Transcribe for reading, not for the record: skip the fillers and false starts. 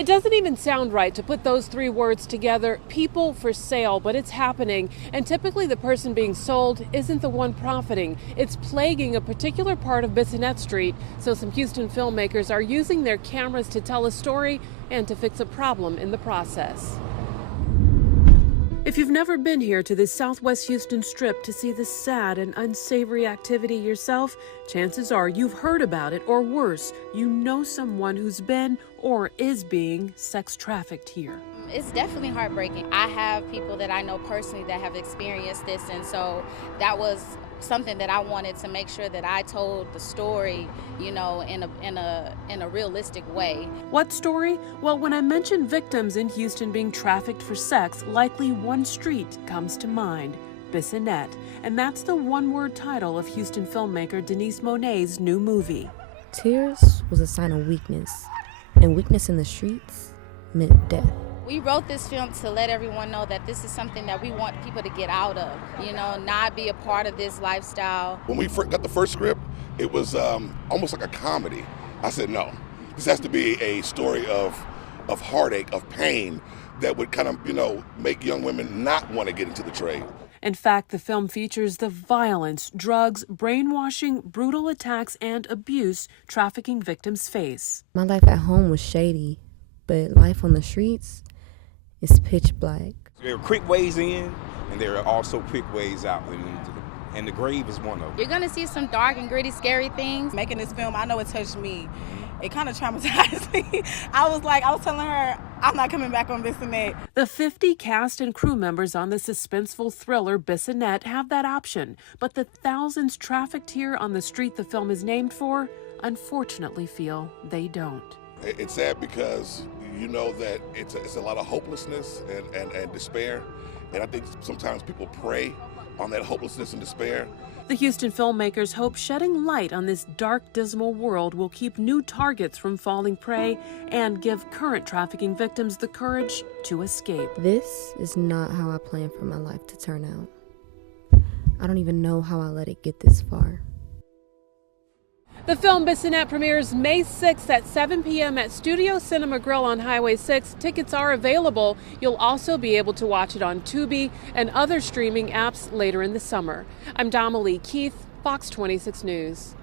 It doesn't even sound right to put those three words together, people for sale, but it's happening. And typically the person being sold isn't the one profiting. It's plaguing a particular part of Bissonnet Street. So some Houston filmmakers are using their cameras to tell a story and to fix a problem in the process. If you've never been here to the Southwest Houston Strip to see this sad and unsavory activity yourself, chances are you've heard about it, or worse, you know someone who's been or is being sex trafficked here. It's definitely heartbreaking. I have people that I know personally that have experienced this, and so that was something that I wanted to make sure that I told the story, you know, in a realistic way. What story? Well, when I mention victims in Houston being trafficked for sex, likely one street comes to mind, Bissonnet. And that's the one-word title of Houston filmmaker Denise Monet's new movie. Tears was a sign of weakness, and weakness in the streets meant death. We wrote this film to let everyone know that this is something that we want people to get out of, you know, not be a part of this lifestyle. When we got the first script, it was almost like a comedy. I said, no, this has to be a story of heartache, of pain that would kind of, you know, make young women not want to get into the trade. In fact, the film features the violence, drugs, brainwashing, brutal attacks, and abuse trafficking victims face. My life at home was shady, but life on the streets is pitch black. There are quick ways in, and there are also quick ways out, and the grave is one of them. You're gonna see some dark and gritty, scary things. Making this film, I know it touched me. It kind of traumatized me. I was telling her, I'm not coming back on Bissonnet. The 50 cast and crew members on the suspenseful thriller Bissonnet have that option, but the thousands trafficked here on the street the film is named for, unfortunately feel they don't. It's sad because you know that it's a lot of hopelessness and despair, and I think sometimes people prey on that hopelessness and despair. The Houston filmmakers hope shedding light on this dark, dismal world will keep new targets from falling prey and give current trafficking victims the courage to escape. This is not how I planned for my life to turn out. I don't even know how I let it get this far. The film Bissonnet premieres May 6th at 7 p.m. at Studio Cinema Grill on Highway 6. Tickets are available. You'll also be able to watch it on Tubi and other streaming apps later in the summer. I'm Damalee Keith, Fox 26 News.